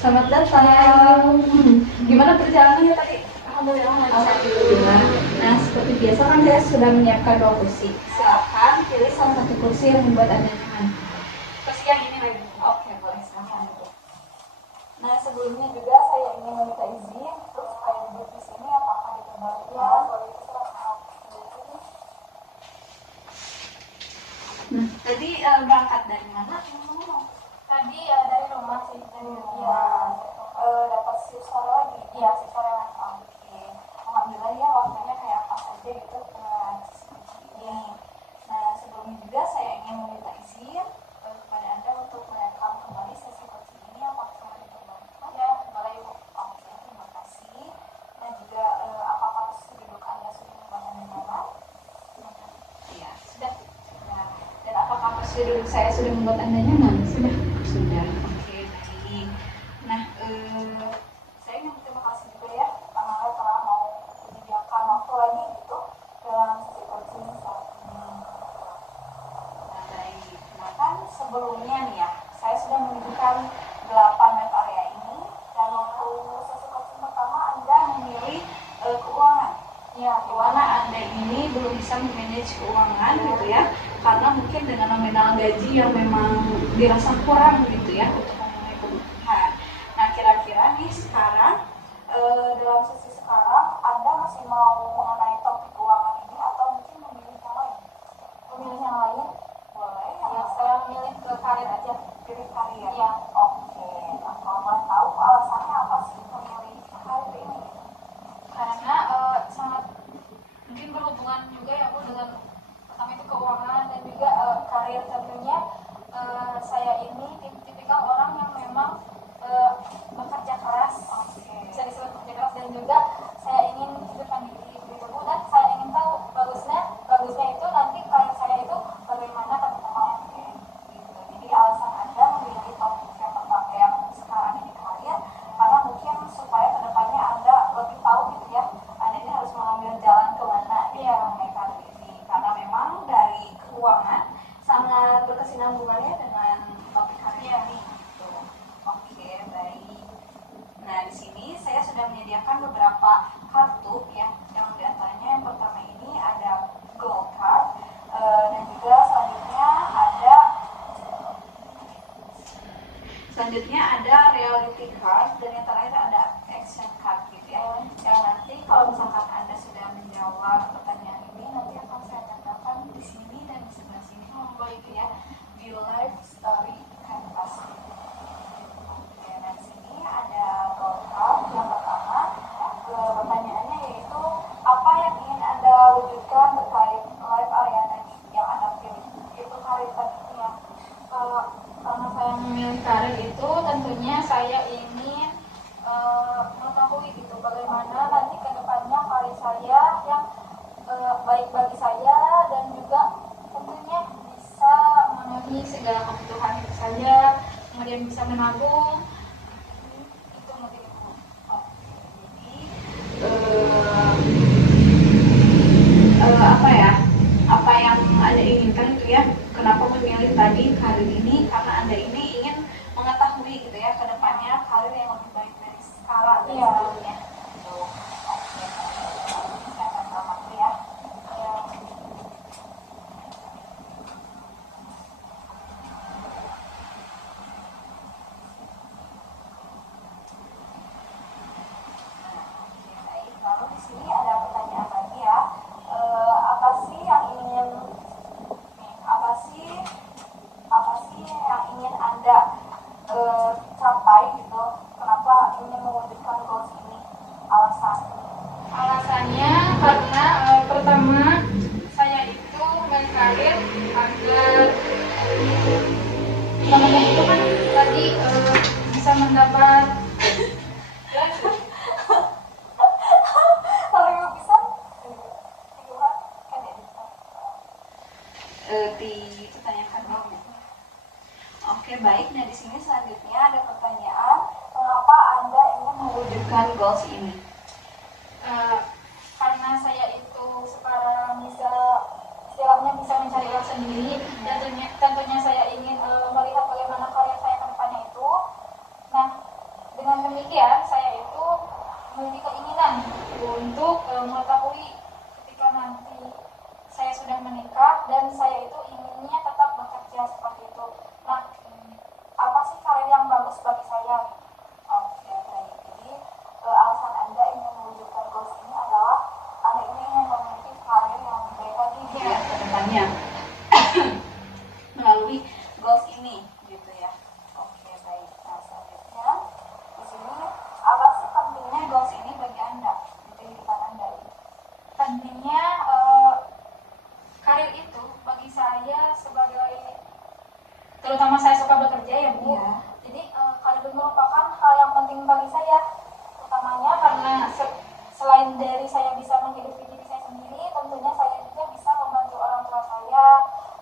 Selamat datang. Gimana perjalanannya tadi? Alhamdulillah lancar. Alhamdulillah. Nah, seperti biasa kan saya sudah menyiapkan 2 kursi. Silakan pilih salah satu kursi yang membuat Anda nyaman. Kursi yang ini lagi. Oke, boleh silakan. Nah, sebelumnya juga saya ingin meminta izin untuk supaya duduk di sini apakah diperbolehkan? Ya, boleh silakan. Nah, tadi berangkat dari mana? Tadi dari rumah sih, dari Ya, dapat shift sore lagi. Iya, sih sore lagi. Oke, alhamdulillah ya waktunya kayak pas aja gitu ini. Nah, sebelumnya juga saya ingin meminta izin kepada Anda untuk merekam kembali sesi coaching ini apakah diperbolehkan? Ya, boleh Ibu. Oke, terima kasih. Nah, juga apakah posisi duduk Anda sudah membuat Anda nyaman? Iya, sudah. Nah, dan apakah posisi duduk saya sudah membuat Anda nyaman? Sudah. Sudah. Oke, baik. Nah, saya ingin berterima kasih juga ya karena Anda telah mau menyediakan waktu lagi gitu dalam sesi coaching saat ini. Nah, baik. Nah, kan sebelumnya nih ya, saya sudah menunjukkan 8 web area ini dan waktu sesi coaching pertama Anda memilih keuangan. Ya, di mana Anda ini belum bisa memanage keuangan gitu ya, karena mungkin dengan nominal gaji yang memang dirasa kurang gitu ya untuk memenuhi kebutuhan. Nah, kira-kira nih sekarang dalam sesi sekarang Anda masih mau mengenai topik keuangan ini atau mungkin memilih yang lain? Memilih yang lain? Boleh. Ya, saya memilih ke karir aja. Pilih karir. Iya. Oke. Nah, kalau boleh tahu alasannya apa sih memilih karir ini? Karena sangat mungkin berhubungan juga ya Bu dengan pertama itu keuangan dan juga karir tentunya. Saya ini tipikal orang yang memang bekerja keras. Bisa disebut bekerja keras dan juga saya ingin hidup mandiri gitu Bu, dan saya ingin tahu bagusnya itu nanti karir saya itu bagaimana ke depannya. Gitu. Jadi alasan Anda memilih topik yang sekarang ini karir karena mungkin supaya kedepannya Anda lebih tahu gitu ya, Anda ini harus mengambil jalan kemana gitu mengenai karir ini, karena memang dari keuangan sangat berkesinambungannya dengan topik karir ini gitu. Oke, baik. Nah, di sini saya sudah menyediakan beberapa kartu ya, yang diantaranya yang pertama ini ada gold card dan juga selanjutnya ada reality card dan yang terakhir ada action card gitu ya. Yang nanti kalau misalkan Anda sudah menjawab pertanyaan ini nanti akan saya tempelkan di sini dan di sebelah sini baik ya, di live story canvas. Oke, nah di sini ada gold card yang pertama. Pertanyaannya yaitu apa yang ingin Anda wujudkan terkait live area tadi yang Anda pilih? Itu karir tadi ya. Karena saya memilih karir itu tentunya saya ingin mengetahui gitu bagaimana nanti ke depannya karir saya yang baik bagi saya dan juga tentunya bisa memenuhi segala kebutuhan hidup saya, kemudian bisa menabung. Itu mungkin itu. Apa ya, apa yang Anda inginkan itu ya, kenapa memilih tadi karir ini, karena Anda ini ingin mengetahui gitu ya ke depannya karir yang lebih baik dari sekarang dan sebelumnya gitu. Oke, ini saya akan tambah dulu ya. Baik, lalu di sini ada pertanyaan lagi ya. Apa sih yang ingin Anda capai gitu? Kenapa ingin mewujudkan goals ini? Alasannya karena pertama saya itu berkarir agar namanya itu kan tadi bisa mendapat Kalau yang bisa ditanyakan dulu. Oke, baik. Nah, di sini selanjutnya ada pertanyaan, mengapa Anda ingin mewujudkan goals ini? karena saya itu sekarang bisa istilahnya bisa mencari uang sendiri dan tentunya saya ingin melihat bagaimana karya saya. Oke, baik. Jadi alasan Anda ingin mewujudkan goals ini adalah Anda ini ingin memiliki karir yang lebih baik lagi gitu ya ke depannya melalui goals ini gitu ya. Oke, baik. Nah, selanjutnya di sini apa sih pentingnya goals ini bagi Anda di kehidupan Anda ini? Pentingnya karir itu bagi saya sebagai, terutama saya suka bekerja ya Bu. Iya. Jadi karir itu merupakan hal yang penting bagi saya, utamanya karena selain dari saya bisa menghidupi diri saya sendiri, tentunya saya juga bisa membantu orang tua saya,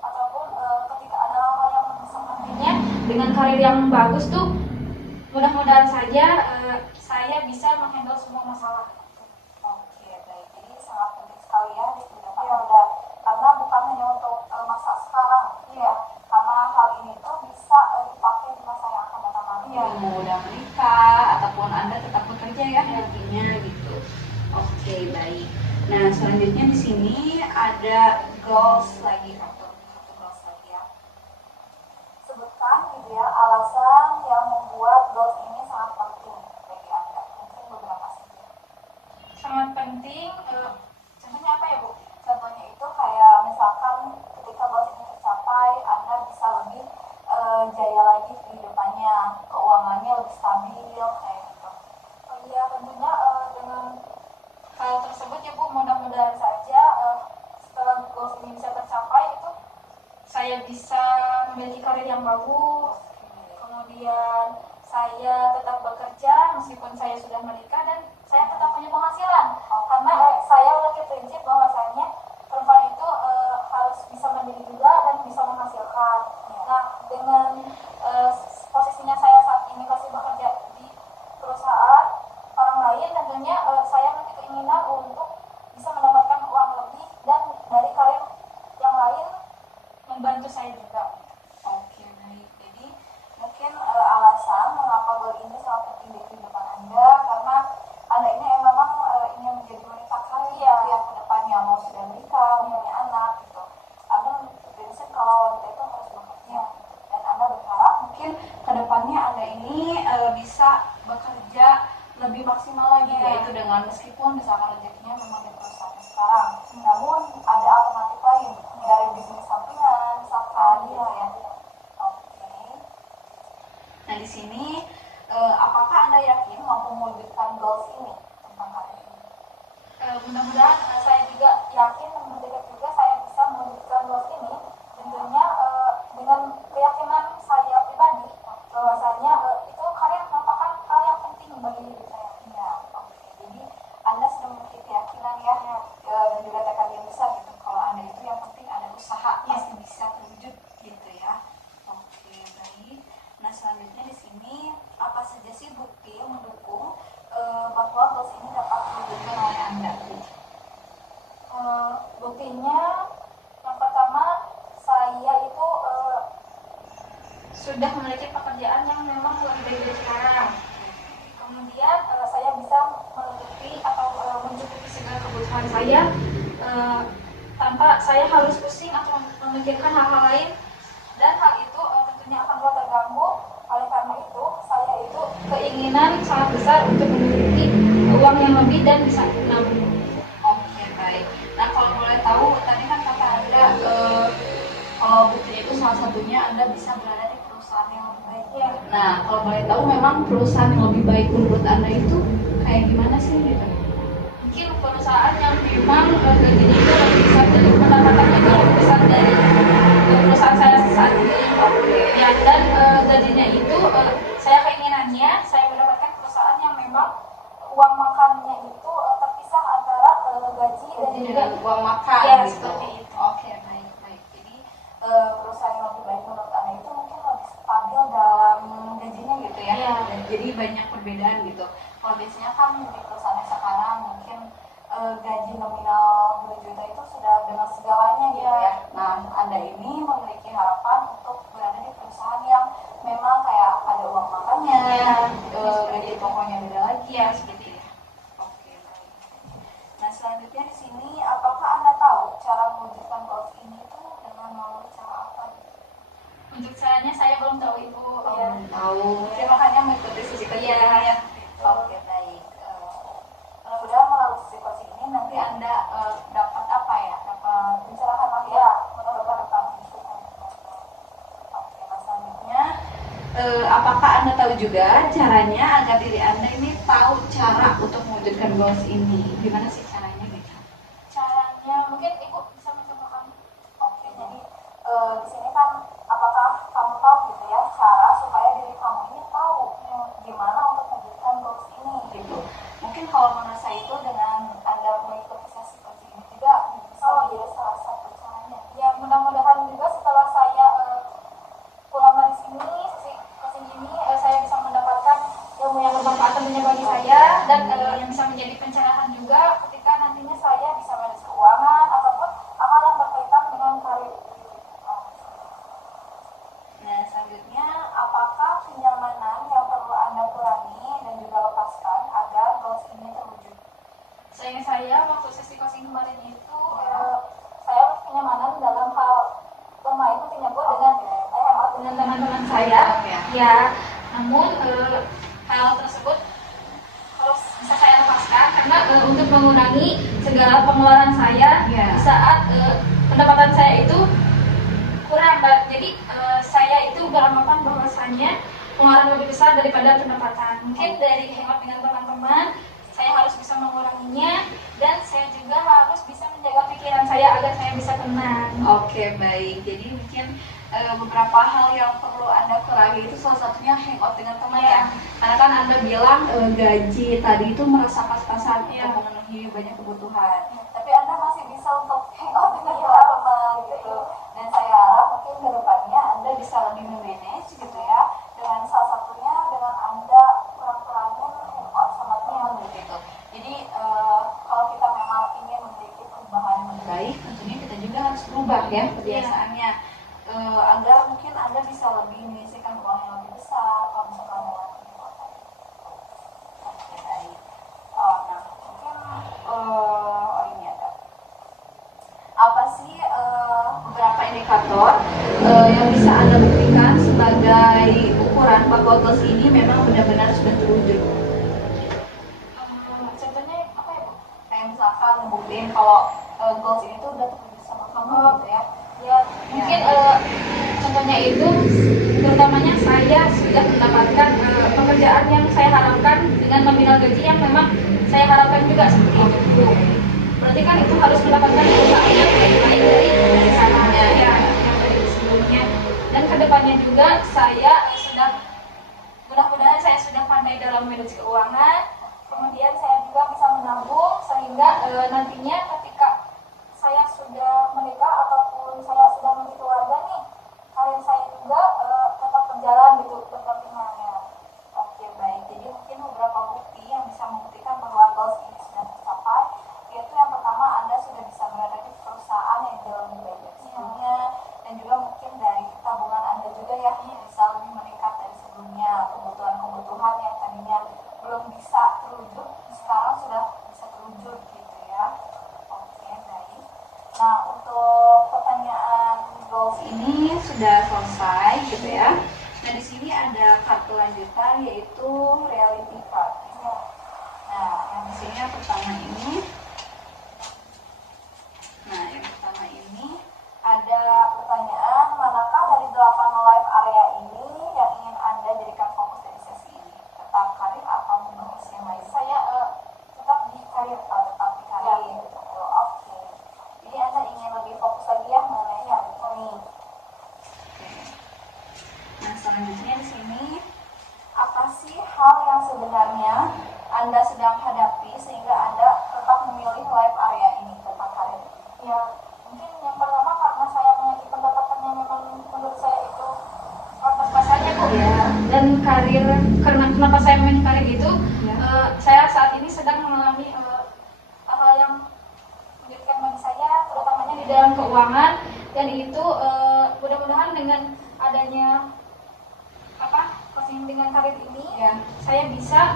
ataupun ketika ada hal-hal yang sepertinya dengan karir yang bagus tuh, mudah-mudahan saja saya bisa menghandle semua masalah. Oke, baik. Jadi sangat penting sekali ya di kehidupan Anda. Karena bukan hanya untuk masa sekarang, ya. Karena hal ini tuh bisa dipakai di masa yang akan datang nanti. Iya. Mau udah menikah ataupun Anda tetap bekerja ya nantinya gitu. Oke, baik. Nah, selanjutnya di sini ada goals lagi satu goals lagi ya. Sebutkan gitu ya alasan yang membuat goals ini sangat penting bagi Anda. Mungkin beberapa saja. Sangat penting. Contohnya apa ya Bu? Contohnya itu kayak misalkan ketika goals ini tercapai, Anda bisa lebih jaya lagi kehidupannya, keuangannya lebih stabil kayak gitu. Oh iya, tentunya dengan hal tersebut ya Bu, mudah-mudahan saja setelah goals ini bisa tercapai itu saya bisa memiliki karir yang bagus, kemudian saya tetap bekerja meskipun saya sudah menikah dan saya tetap punya penghasilan. Karena saya memiliki prinsip bahwasanya perempuan itu harus bisa mandiri juga dan bisa menghasilkan. Nah, dengan posisinya saya saat ini masih bekerja di perusahaan orang lain, tentunya saya memiliki keinginan untuk bisa mendapatkan uang lebih dan dari karir yang lain membantu saya juga. Oke, baik. Jadi mungkin alasan mengapa goal ini sangat penting di kehidupan Anda karena Anda ini memang ingin menjadi wanita karir ya ke depannya, mau sudah menikah, punya anak gitu. Anda prinsip kalau wanita itu harus bekerja dan Anda berharap mungkin ke depannya Anda ini bisa bekerja lebih maksimal lagi yaitu dengan meskipun misalkan rezekinya memang di perusahaan sekarang, namun ada alternatif lain dari bisnis sampingan misalkan gitu ya. Oke. Nah di sini apakah Anda yakin mampu mewujudkan goals ini tentang karir ini? Mudah-mudahan saya juga yakin dan bertekad juga saya bisa mewujudkan goals ini, tentunya dengan keyakinan saya pribadi bahwasanya itu karir merupakan hal yang penting bagi diri saya. Ya, oke. Jadi Anda sudah memiliki keyakinan ya dan juga tekad yang besar gitu. Kalau Anda itu yang penting ada usaha pasti bisa terwujud gitu ya. Oke, baik. Nah selanjutnya di sini apa saja sih bukti yang mendukung bahwa goals ini dapat diwujudkan oleh Anda? Buktinya yang pertama saya itu sudah memiliki pekerjaan yang memang lebih baik dari sekarang. Kemudian saya bisa menutupi atau mencukupi segala kebutuhan saya tanpa saya harus pusing atau memikirkan hal-hal lain, dan hal itu tentunya akan mulai terganggu. Oleh karena itu saya itu keinginan sangat besar untuk memiliki uang yang lebih dan bisa menabung. Oke, baik. Nah kalau boleh tahu tadi kan kata Anda kalau bukti itu salah satunya Anda bisa berada di perusahaan yang lebih baik. Ya. Nah kalau boleh tahu memang perusahaan yang lebih baik menurut Anda itu kayak gimana sih gitu? Mungkin perusahaan yang memang gajinya itu lebih besar dari pendapatannya itu lebih besar dari perusahaan saya saat ini. Ya, dan gajinya itu saya keinginannya saya mendapatkan perusahaan yang memang uang makannya itu terpisah antara gaji dan juga uang makan ya, gitu. seperti itu. Oke, baik. Jadi perusahaan yang lebih baik menurut Anda itu mungkin lebih stabil dalam gajinya gitu ya. Iya. Jadi banyak perbedaan gitu. Kalau biasanya kan di perusahaan yang sekarang mungkin gaji nominal 2 juta itu sudah dengan segalanya gitu ya. Nah, Anda ini memiliki harapan untuk berada di perusahaan yang memang kayak ada uang makannya, gaji pokoknya beda lagi ya seperti itu. Oke, baik. Nah, selanjutnya di sini apakah Anda tahu cara mewujudkan goals ini itu dengan melalui cara apa? Untuk caranya saya belum tahu Ibu. Ya. Tahu. Mungkin makanya mengikuti Iya. Ya. Oke, baik. Mudah-mudahan melalui sesi coaching ini nanti Anda dapat apa ya? Dapat pencerahan lagi ya, dapat masukan. Oke, nah selanjutnya apakah Anda tahu juga caranya agar diri Anda ini tahu cara untuk mewujudkan goals ini? Gimana sih caranya gitu? Caranya mungkin Ibu bisa mencontohkan. Oke, jadi di sini kan apakah kamu tahu gitu ya cara supaya diri kamu ini tahu gimana untuk mewujudkan goals ini gitu. Mungkin kalau menurut saya itu dengan Anda mengikuti sesi coaching ini juga bisa menjadi salah satu caranya. Ya mudah-mudahan juga setelah saya pulang dari sini sesi coaching ini saya bisa mendapatkan ilmu yang bermanfaat tentunya bagi saya dan yang bisa menjadi pencerahan juga ketika nantinya saya bisa manage keuangan ataupun hal yang berkaitan dengan karir. Nah, selanjutnya apakah kenyamanan yang perlu Anda kurangi dan juga lepaskan agar goals ini terwujud? Seingat saya waktu sesi coaching kemarin itu saya kenyamanan dalam hal bermain tentunya Bu dengan hemat dengan teman-teman saya. Ya, namun hal tersebut harus bisa saya lepaskan karena untuk mengurangi segala pengeluaran saya di saat pendapatan saya itu kurang, Mbak. Jadi saya itu beranggapan bahwasannya pengeluaran lebih besar daripada pendapatan. Mungkin dari hemat dengan teman-teman, saya harus bisa menguranginya dan saya juga harus bisa menjaga pikiran saya agar saya bisa tenang. Oke, baik. Jadi mungkin beberapa hal yang perlu Anda kurangi itu salah satunya hangout dengan teman ya. Karena kan Anda bilang gaji tadi itu merasa pas-pasan untuk memenuhi banyak kebutuhan. Tapi Anda masih bisa untuk hangout dengan teman gitu. Dan saya harap mungkin ke depannya Anda bisa lebih memanage gitu ya. Dengan salah satunya dengan Anda kurang-kurangin hangout sama teman gitu. Jadi kalau kita memang ingin memiliki perubahan yang lebih baik, tentunya kita juga harus berubah ya kebiasaannya. Agar mungkin Anda bisa lebih menyisihkan uang yang lebih besar kalau misalkan dengan kebutuhan. Oke, baik. Nah, mungkin ini ada apa sih beberapa indikator yang bisa Anda buktikan sebagai ukuran bahwa goals ini memang benar-benar sudah terwujud? Contohnya apa ya Bu? Kayak misalkan ngebuktiin kalau goals ini tuh udah terwujud sama kamu gitu ya. Ya, mungkin contohnya itu terutamanya saya sudah mendapatkan pekerjaan yang saya harapkan dengan nominal gaji yang memang saya harapkan juga seperti itu. Berarti kan itu harus mendapatkan perusahaan yang lebih baik dari sebelumnya ya, dari sebelumnya. Dan kedepannya juga saya sudah mudah-mudahan saya sudah pandai dalam manage keuangan. Kemudian saya juga bisa menabung sehingga nantinya ketika saya sudah menikah ataupun saya sudah memiliki keluarga nih, karir saya juga tetap berjalan gitu berdampingannya. Oke, baik. Jadi mungkin beberapa bukti yang bisa membuktikan bahwa goals ini sudah tercapai, yaitu yang pertama Anda sudah bisa berada di perusahaan yang jauh lebih baik dari sebelumnya, dan juga mungkin dari tabungan Anda juga ya bisa lebih meningkat dari sebelumnya. Kebutuhan-kebutuhan yang tadinya belum bisa terwujud sekarang sudah bisa terwujud gitu ya. Oke, baik. Nah, untuk pertanyaan goals ini sudah selesai gitu ya. Nah, di sini ada kartu lanjutan yaitu reality card. Nah, yang di sini yang pertama ini. Nah, yang pertama ini ada pertanyaan, manakah dari 8 live area ini yang ingin Anda jadikan fokus dari sesi ini? Tetap karir atau membahas yang lain? Saya tetap di karir. Tetap di karir. Gitu. Oke. Jadi Anda ingin lebih fokus lagi ya mengenai hal ini. Oke. Nah, selanjutnya di sini apa sih hal yang sebenarnya Anda sedang hadapi sehingga Anda tetap memilih live area ini tentang karir? Ya, mungkin yang pertama karena saya memiliki pendapatan yang memang menurut saya itu pas-pasannya Bu. Dan karir, karena kenapa saya memilih karir itu, saya saat ini sedang mengalami hal-hal yang menyulitkan bagi saya, terutamanya di dalam keuangan, dan itu mudah-mudahan dengan adanya coaching dengan karir ini, saya bisa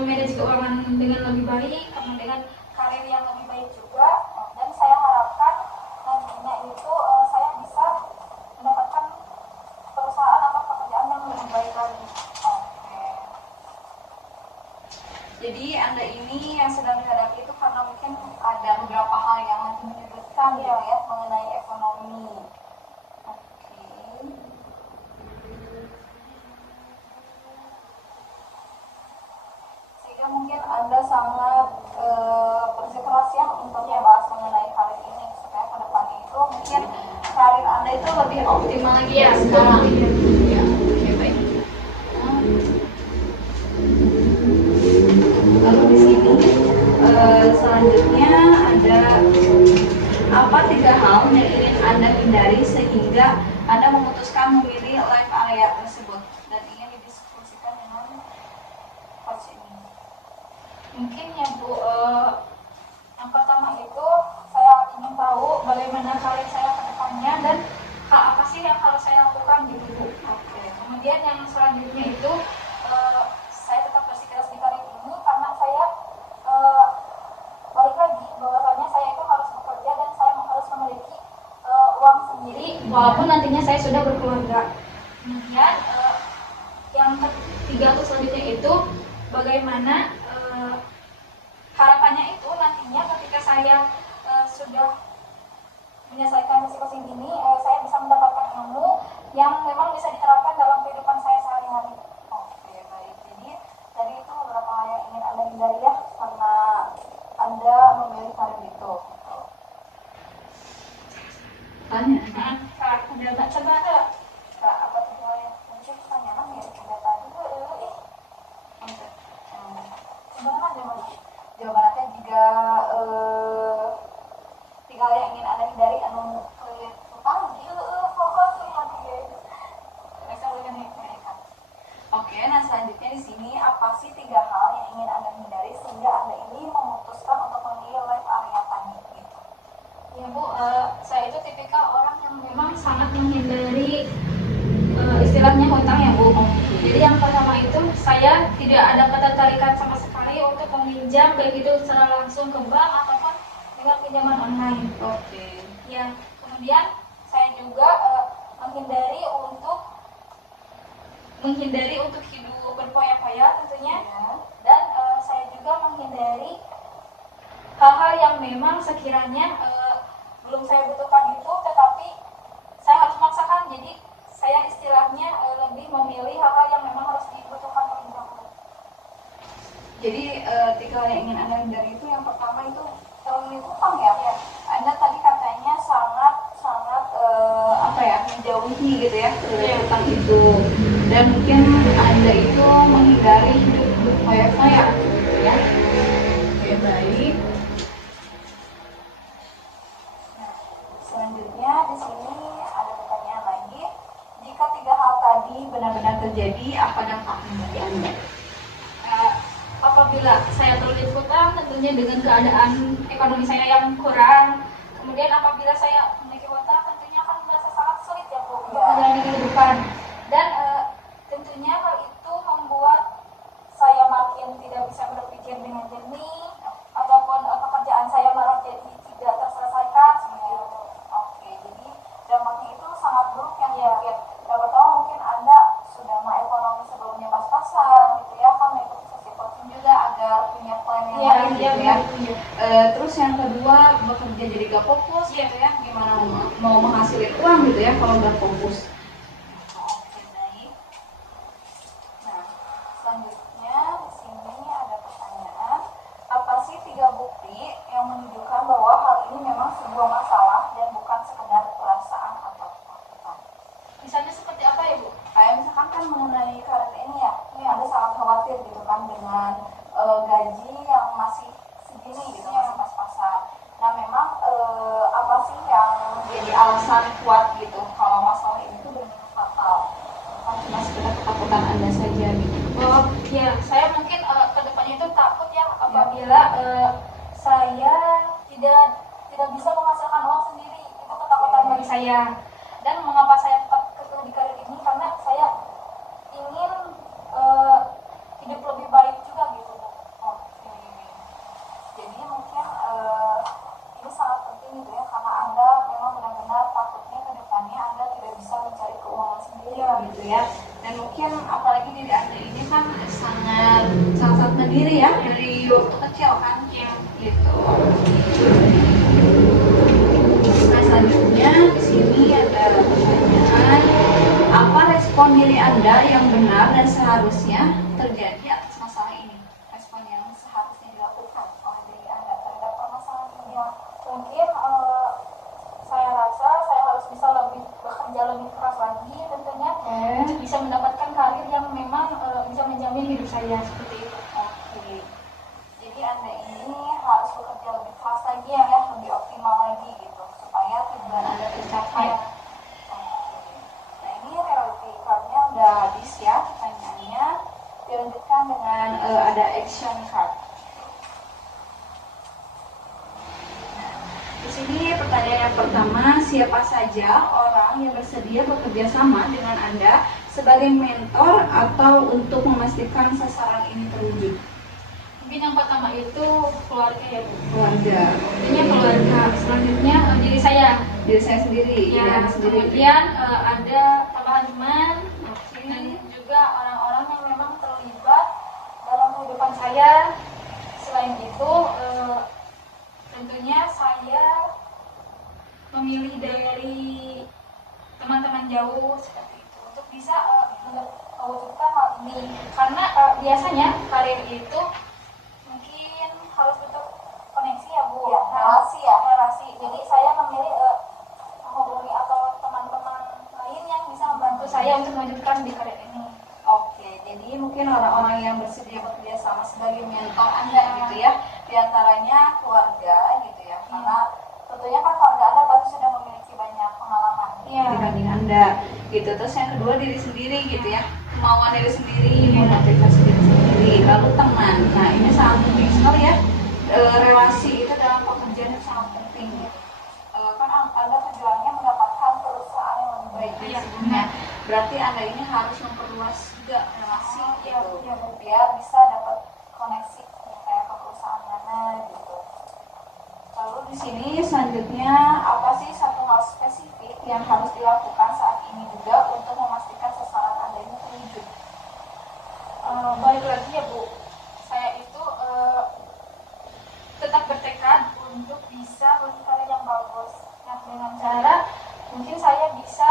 memanage keuangan dengan lebih baik, karena dengan karir yang lebih baik juga, dan saya harapkan nantinya itu saya bisa mendapatkan perusahaan atau pekerjaan yang lebih baik lagi. Oke. Jadi Anda ini yang sedang dihadapi itu karena mungkin ada beberapa hal yang nanti menyudutkan gitu ya mengenai ekonomi. Oke. Sehingga mungkin Anda sangat bersikeras ya untuk membahas mengenai karir ini supaya ke depannya itu mungkin karir Anda itu lebih optimal lagi ya sekarang. Ya, oke baik. Lalu di sini selanjutnya ada apa 3 hal yang ingin Anda hindari sehingga Anda memutuskan memilih live area tersebut dan ingin didiskusikan dengan coach ini. Mungkin ya Bu, yang pertama itu saya ingin tahu bagaimana karir saya ke depannya dan hal apa sih yang harus saya lakukan gitu Bu. Oke. Kemudian yang selanjutnya itu saya tetap bersikeras di karir ini karena saya balik lagi bahwasanya saya itu harus bekerja dan saya harus memiliki uang sendiri walaupun nantinya saya sudah berkeluarga. Kemudian yang ketiga atau selanjutnya itu bagaimana harapannya itu nantinya ketika saya sudah menyelesaikan masing-masing ini saya bisa mendapatkan ilmu yang memang bisa diterapkan dalam kehidupan saya sehari-hari. Oke, baik. Jadi tadi itu beberapa hal yang ingin Anda hindari ya karena Anda memilih karir itu. Tanya. Kak, udah nggak coba ada? Kak, apa tuh hal yang mungkin pertanyaan ya udah tadi? Sebenarnya ada mana? Jawabannya jika 3 hal yang ingin Anda hindari anu utang gitu fokus hati ya. Mereka boleh kan? Oke, nah selanjutnya di sini apa sih 3 hal yang ingin Anda hindari sehingga Anda ini memutuskan untuk memilih live area tani gitu. Ya Bu, saya itu tipikal orang yang memang sangat menghindari istilahnya hutang ya Bu. Jadi yang pertama itu saya tidak ada ketertarikan sama sekali untuk meminjam baik itu secara langsung ke bank ataupun dengan pinjaman online. Oke. Ya, kemudian saya juga menghindari untuk hidup berfoya-foya tentunya. Ya. Dan saya juga menghindari hal-hal yang memang sekiranya belum saya butuhkan itu tetapi saya harus memaksakan. Jadi saya istilahnya lebih memilih hal-hal yang memang harus dibutuhkan terlebih dahulu. Jadi 3 hal yang ingin Anda hindari itu yang pertama itu terlalu utang ya. Anda tadi katanya sangat menjauhi gitu ya utang itu dan mungkin Anda itu menghindari hidup berfoya-foya ya. Oke, baik. Nah, selanjutnya di sini ada pertanyaan lagi. Jika 3 hal tadi benar-benar terjadi, apa dampaknya bagi Anda? Apabila saya terlilit hutang tentunya dengan keadaan ekonomi saya yang kurang, kemudian apabila saya memiliki hutang tentunya akan merasa sangat sulit ya Bu untuk menjalani kehidupan dan tentunya hal itu membuat saya makin tidak bisa berpikir dengan jernih ataupun pekerjaan saya malah jadi tidak terselesaikan seperti itu. Oke, jadi dampaknya itu sangat buruk ya mungkin. Yang pertama mungkin Anda sudah ekonomi sebelumnya pas-pasan gitu ya kan mengikuti sesi coaching juga agar punya plan yang lain gitu ya. Terus yang kedua bekerja jadi gak fokus gitu ya, gimana mau menghasilkan uang gitu ya kalau gak fokus. Oke, baik. Nah, selanjutnya di sini ada pertanyaan, apa sih 3 bukti yang menunjukkan bahwa hal ini memang sebuah masalah dan bukan sekedar perasaan atau ketakutan? Misalnya seperti apa ya Bu? Kayak misalkan kan mengenai karir ini ya, Anda sangat khawatir gitu kan dengan gaji yang masih segini gitu, masih pas-pasan. Nah memang apa sih yang jadi alasan kuat gitu kalau masalah ini tuh benar-benar fatal, bukan cuma sekedar ketakutan Anda saja gitu. Oh ya, saya mungkin kedepannya itu takut ya apabila saya tidak bisa menghasilkan uang sendiri. Itu ketakutan bagi saya. Dan mengapa saya tetap kekeh di karir ini karena saya ingin hidup lebih baik juga gitu Bu. Oke. Jadi mungkin ini sangat penting gitu ya karena Anda memang benar-benar takutnya ke depannya Anda tidak bisa mencari keuangan sendiri gitu ya. Dan mungkin apalagi diri Anda ini kan sangat sendiri ya dari waktu kecil kan? Ya. Gitu. Nah selanjutnya di sini ada pertanyaan, apa respon diri Anda yang benar dan seharusnya terjadi atas masalah ini? Respon yang seharusnya dilakukan oleh diri Anda terhadap permasalahan ini. Ya, mungkin saya rasa saya harus bisa bekerja lebih keras lagi tentunya untuk bisa mendapatkan karir yang memang bisa menjamin hidup saya seperti itu. Oke. Jadi Anda ini harus bekerja lebih keras lagi ya, lebih optimal lagi gitu supaya tujuan Anda tercapai. Ya. Oke. Nah ini reality card-nya udah habis ya pertanyaannya. Dilanjutkan dengan ada action card. Di sini pertanyaan yang pertama, siapa saja orang yang bersedia bekerja sama dengan Anda sebagai mentor atau untuk memastikan sasaran ini terwujud? Mungkin yang pertama itu keluarga ya Bu. Keluarga. Intinya keluarga, selanjutnya diri saya. Diri saya sendiri. Ya, kemudian ada teman-teman dan juga orang-orang yang memang terlibat dalam kehidupan saya. Selain itu, tentunya saya memilih dari teman-teman jauh seperti itu untuk bisa mewujudkan hal ini. Karena biasanya karir itu mungkin harus butuh koneksi ya Bu. Ya, relasi ya. Relasi. Jadi saya memilih menghubungi atau teman-teman lain yang bisa membantu saya untuk melanjutkan di karir ini. Oke, jadi mungkin orang-orang yang bersedia bekerja sama sebagai mentor Anda gitu ya, diantaranya keluarga gitu ya, karena tentunya kan keluarga Anda pasti sudah memiliki banyak pengalaman dibanding Anda gitu. Terus yang kedua diri sendiri gitu ya, kemauan diri sendiri, motivasi diri sendiri, lalu teman. Nah ini sangat penting sekali ya, relasi itu dalam pekerjaan yang sangat penting gitu. Kan Anda tujuannya mendapatkan perusahaan yang lebih baik dari sebelumnya. Berarti Anda ini harus memperluas juga relasi gitu, biar bisa dapat koneksi kayak ke perusahaan mana gitu. Lalu di sini selanjutnya apa sih satu hal spesifik yang harus dilakukan saat ini juga untuk memastikan sasaran Anda ini terwujud? Balik lagi ya Bu, saya itu tetap bertekad untuk bisa berkarya yang bagus. Nah dengan cara mungkin saya bisa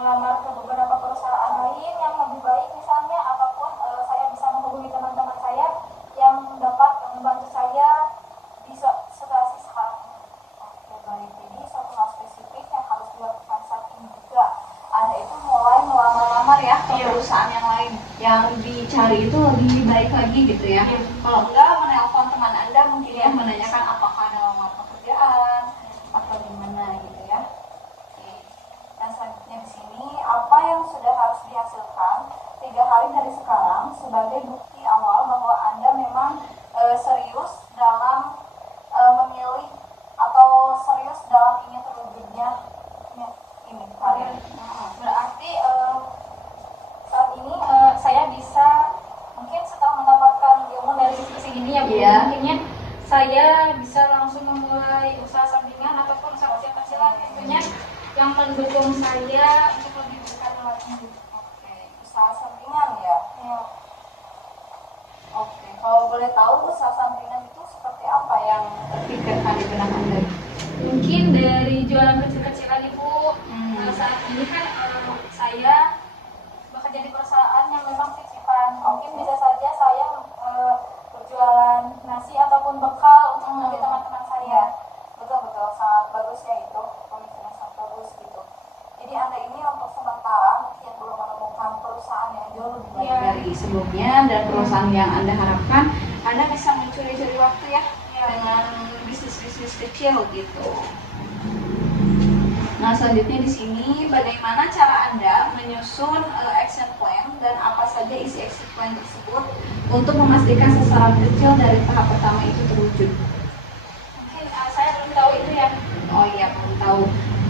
melamar ke beberapa perusahaan lain yang lebih baik misalnya, ataupun saya bisa menghubungi teman-teman saya yang dapat membantu saya di situasi sekarang. Oke baik, jadi satu hal spesifik yang harus dilakukan saat ini juga Anda itu mulai melamar-lamar ya ke perusahaan yang lain, yang dicari itu lebih baik lagi gitu ya. Kalau enggak menelpon teman Anda mungkin ya, menanyakan apakah ada lowongan pekerjaan atau gimana gitu ya. Oke. Nah selanjutnya di sini apa yang sudah harus dihasilkan 3 hari dari sekarang sebagai bukti awal bahwa Anda memang serius dalam memilih atau serius dalam ingin terwujudnya ini karir. Berarti saat ini saya bisa mungkin setelah mendapatkan ilmu dari sisi ini ya Bu, mungkinnya saya bisa langsung memulai usaha sampingan ataupun usaha kecil-kecilan tentunya yang mendukung saya untuk lebih berkarya lagi. Oke, usaha sampingan ya. Oke, kalau boleh tahu usaha sampingan itu seperti apa yang terpikirkan di benak Anda? Mungkin dari jualan kecil-kecilan Ibu. Saat ini kan saya bekerja di perusahaan yang memang titipan. Mungkin bisa saja saya berjualan nasi ataupun bekal untuk bagi teman-teman saya. Betul-betul, sangat bagus ya itu, pemikiran sangat bagus gitu. Jadi Anda ini untuk sementara mungkin belum menemukan perusahaan yang jauh lebih baik dari sebelumnya dan perusahaan yang Anda harapkan, Anda bisa mencuri-curi waktu ya dengan bisnis-bisnis kecil gitu. Nah selanjutnya di sini bagaimana cara Anda menyusun action plan dan apa saja isi action plan tersebut untuk memastikan sasaran kecil dari tahap pertama itu terwujud? Mungkin saya belum tahu itu ya. Oh iya, belum tahu.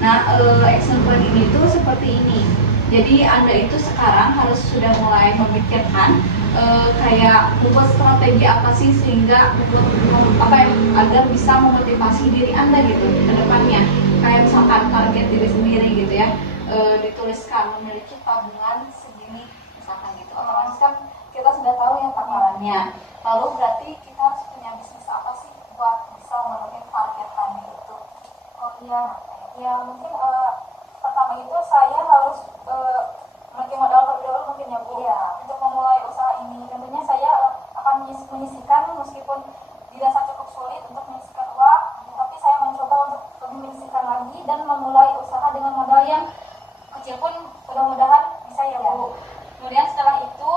Nah action plan ini tuh seperti ini. Jadi Anda itu sekarang harus sudah mulai memikirkan kayak membuat strategi apa sih sehingga agar bisa memotivasi diri Anda gitu ke depannya. Kayak misalkan target diri sendiri gitu ya, dituliskan memiliki tabungan segini misalkan gitu, otomatis bisnis kan kita sudah tahu ya takarannya. Lalu berarti kita harus punya bisnis apa sih buat bisa memenuhi target tadi itu? Oh iya, ya mungkin pertama itu saya harus memiliki modal terlebih dahulu mungkin ya Bu. Iya. Untuk memulai usaha ini tentunya saya akan menyisihkan meskipun dirasa cukup sulit untuk menyisihkan uang, tapi saya mencoba untuk lebih menyisihkan lagi dan memulai usaha dengan modal yang kecil pun mudah-mudahan bisa ya Bu. Kemudian setelah itu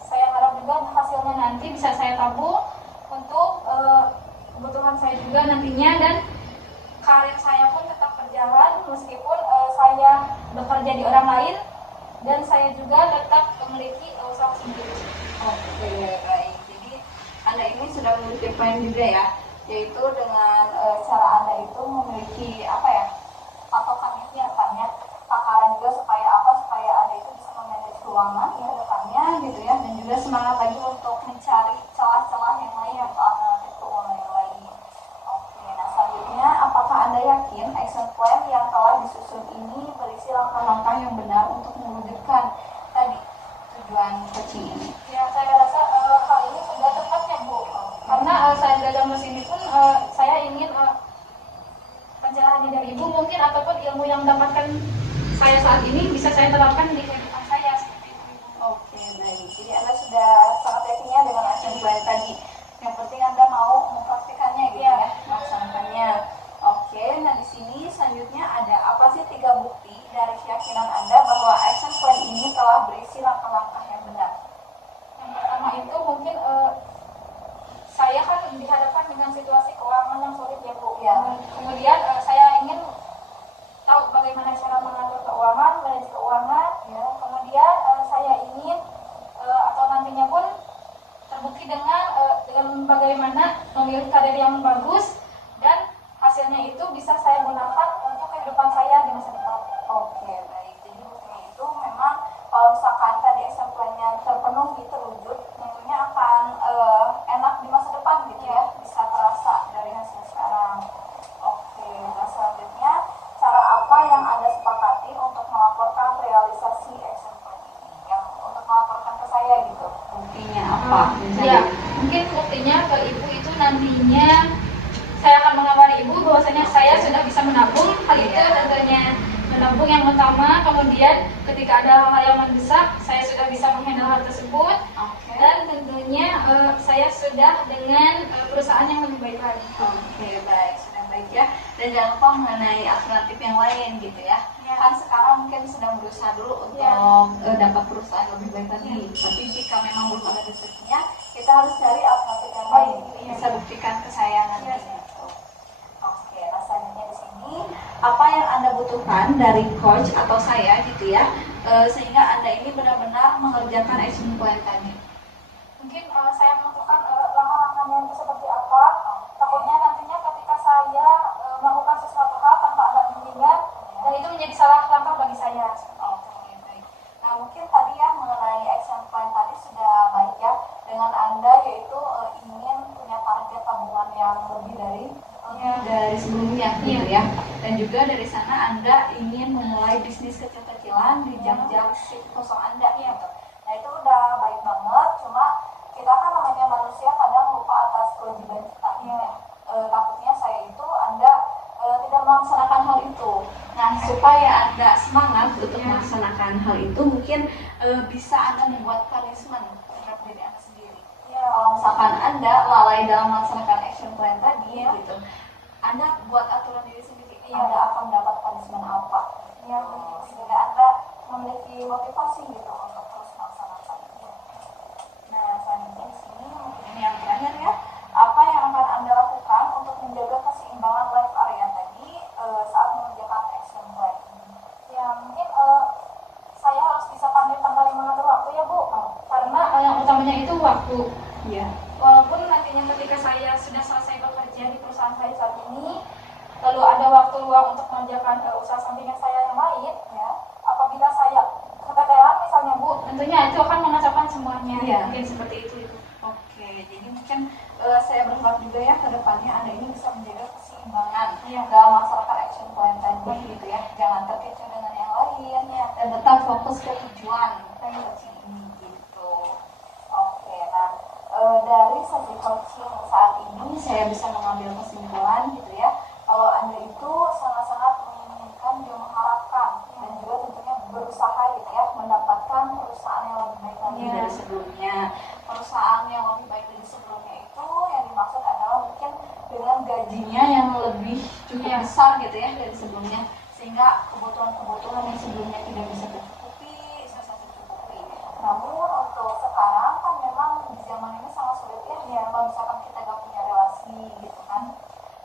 saya harap juga hasilnya nanti bisa saya tabung untuk kebutuhan saya juga nantinya, dan karir saya pun tetap berjalan meskipun saya bekerja di orang lain dan saya juga tetap memiliki usaha sendiri. Oke, baik. Jadi Anda ini sudah memiliki plan juga ya, yaitu dengan cara Anda itu memiliki apa ya, patokan itu ya depannya, takaran juga supaya apa, supaya Anda itu bisa memanage keuangan ya depannya gitu ya, dan juga semangat lagi untuk mencari celah-celah yang lain atau alternatif keuangan yang lain. Oke, nah selanjutnya, apakah Anda yakin action plan yang telah disusun ini berisi langkah-langkah yang benar untuk mewujudkan tadi tujuan coaching ini? Ya, saya rasa hal ini sudah tepat ya Bu, karena saya belajar mesin ini pun saya ingin pencerahannya dari Ibu mungkin ataupun ilmu yang mendapatkan saya saat ini bisa saya terapkan di kehidupan saya seperti itu. Oke, baik. Jadi Anda sudah sangat yakinnya dengan action plan tadi. Yang penting Anda mau mempraktikannya gitu ya, melaksanakannya. Oke, nah di sini selanjutnya ada apa sih 3 bukti dari keyakinan Anda bahwa action plan ini telah berisi langkah-langkah yang benar? Yang pertama itu mungkin saya kan dihadapkan dengan situasi keuangan yang sulit ya Bu. Ya. Kemudian saya ingin tahu bagaimana cara mengatur keuangan, manajemen keuangan. Ya. Kemudian saya ingin atau nantinya pun terbukti dengan bagaimana memilih karir yang bagus dan hasilnya itu bisa saya gunakan untuk kehidupan saya di masa depan. Oke, baik. Jadi buktinya itu memang kalau misalkan tadi action plan-nya terpenuhi, terwujud, tentunya akan enak di masa depan gitu ya, bisa terasa dari hasil sekarang. Oke, nah selanjutnya, cara apa yang Anda sepakati untuk melaporkan realisasi action plan ini? Yang untuk melaporkan ke saya gitu, buktinya apa? Ya, mungkin buktinya ke Ibu itu nantinya saya akan mengabari Ibu bahwasanya saya sudah bisa menabung. Hal itu tentunya menabung yang utama. Kemudian ketika ada hal-hal yang mendesak, saya sudah bisa menghandle hal tersebut. Oke. Dan tentunya saya sudah dengan perusahaan yang lebih baik lagi. Oke, baik, sudah baik ya. Dan jangan lupa mengenai alternatif yang lain gitu ya. Ya. Kan sekarang mungkin sedang berusaha dulu untuk dapat perusahaan lebih baik lagi. Tapi jika memang belum ada rezekinya, kita harus cari alternatif yang lain. Bisa buktikan ke saya nanti. Gitu. Oke, nah selanjutnya di sini, apa yang Anda butuhkan dari coach atau saya gitu ya, sehingga Anda ini benar-benar mengerjakan action plan tadi? Mungkin saya membutuhkan langkah-langkahnya itu seperti apa. Takutnya nantinya ketika saya melakukan sesuatu hal tanpa ada bimbingan, dan itu menjadi salah langkah bagi saya. Oke, baik. Nah mungkin tadi ya mengenai action plan tadi sudah baik ya, dengan Anda yaitu ingin punya target tabungan yang lebih dari sebelumnya gitu ya, dan juga dari sana Anda ingin memulai bisnis kecil-kecilan di jam-jam shift kosong Anda gitu. Nah itu udah baik banget, cuma kita kan namanya manusia kadang lupa atas kewajiban kita ya. Takutnya saya itu Anda tidak melaksanakan hal itu. Nah supaya Anda semangat untuk melaksanakan hal itu, mungkin bisa Anda membuat punishment terhadap diri Anda sendiri. Kalau misalkan Anda lalai dalam melaksanakan action plan tadi gitu, Anda buat aturan diri sendiri, Anda akan mendapat punishment apa? Sehingga Anda memiliki motivasi gitu untuk terus melaksanakan. Nah selanjutnya di sini mungkin ini yang terakhir ya, apa yang akan Anda lakukan untuk menjaga keseimbangan life area tadi saat mengerjakan action plan ini? Ya mungkin saya harus bisa pandai-pandai mengatur waktu ya Bu, karena yang utamanya itu waktu. Iya. Walaupun nantinya ketika saya sudah selesai bekerja di perusahaan saya saat ini, lalu ada waktu luang untuk mengerjakan usaha sampingan saya yang lain, ya, apabila saya keteteran misalnya Bu, tentunya itu akan mengacaukan semuanya. Iya. Mungkin seperti itu Ibu. Oke, jadi mungkin saya berharap juga ya ke depannya Anda ini bisa menjaga keseimbangan dalam melaksanakan action plan tadi gitu ya. Jangan terkecoh dengan yang lain ya, dan tetap fokus ke tujuan coaching ini gitu. dari sesi coaching saat ini saya bisa mengambil kesimpulan gitu ya, kalau Anda itu sangat-sangat menginginkan dan mengharapkan dan juga tentunya berusaha gitu ya mendapatkan perusahaan yang lebih baik lagi dari sebelumnya. Perusahaan yang lebih baik dari sebelumnya itu yang dimaksud adalah mungkin dengan gajinya yang lebih cukup besar gitu ya dari sebelumnya, sehingga kebutuhan-kebutuhan yang sebelumnya tidak bisa tercukupi bisa tercukupi. Namun untuk sekarang kan memang di zaman ini sangat sulit ya kalau misalkan kita gak punya relasi gitu kan.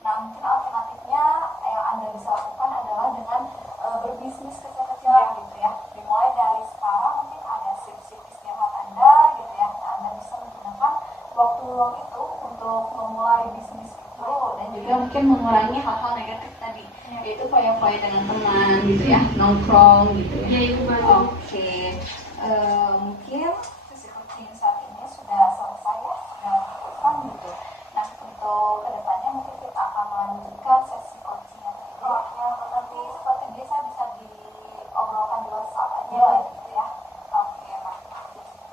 Nah mungkin alternatifnya yang Anda bisa lakukan adalah dengan berbisnis kecil-kecilan gitu ya. Dimulai dari sekarang mungkin ada sip-sip istirahat Anda gitu ya. Nah, Anda bisa menggunakan waktu luang itu untuk memulai bisnis itu dan juga mungkin mengurangi hal-hal negatif tadi, yaitu foya-foya dengan teman gitu ya, nongkrong gitu ya. Oke. Mungkin sesi coaching saat ini sudah selesai ya, sudah kan gitu. Nah untuk kedepannya mungkin kita akan melanjutkan sesi coaching yang ini yang nanti seperti biasa bisa diobrolkan di WhatsApp aja gitu ya. Oke, nah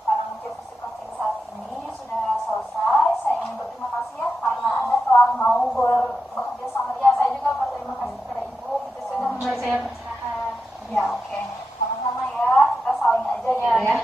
karena mungkin sesi coaching saat ini sudah selesai, saya ingin berterima kasih ya karena Anda telah mau bekerja sama dia. Saya juga berterima kasih kepada Ibu gitu sudah membuat saya pencerahan. Ya oke, sama-sama ya, kita saling aja gitu ya.